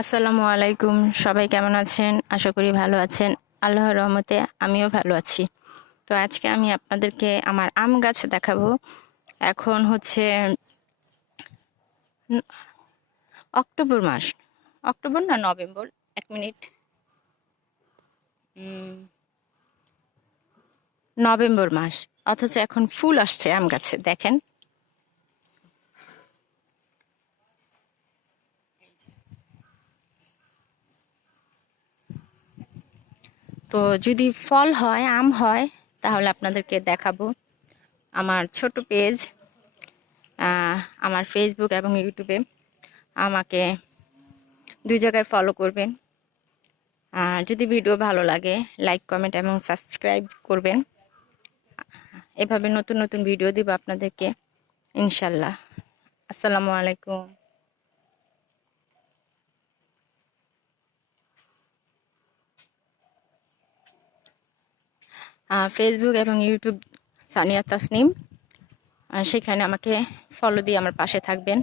আসসালামু আলাইকুম। সবাই কেমন আছেন? আশা করি ভালো আছেন। আল্লাহর রহমতে আমিও ভালো আছি। তো আজকে আমি আপনাদেরকে আমার আম গাছ দেখাবো। এখন হচ্ছে ন অক্টোবর মাস। অক্টোবর না নভেম্বর? ১ মিনিট। নভেম্বর মাস। অথচ এখন ফুল আসছে আম গাছে দেখেন। তো যদি ফল হয়, আম হয় তাহলে আপনাদেরকে দেখাবো। আমার ছোট পেজ, আমার ফেসবুক এবং ইউটিউবে আমাকে ২ জায়গায় ফলো করবেন। আর যদি ভিডিও ভালো লাগে লাইক, কমেন্ট এবং সাবস্ক্রাইব করবেন। এভাবে নতুন নতুন ভিডিও দিব আপনাদেরকে ইনশাল্লাহ। আসসালামু আলাইকুম। ফেসবুক এবং ইউটিউব সানিয়া তাসনিম, সেখানে আমাকে ফলো দিয়ে আমার পাশে থাকবেন।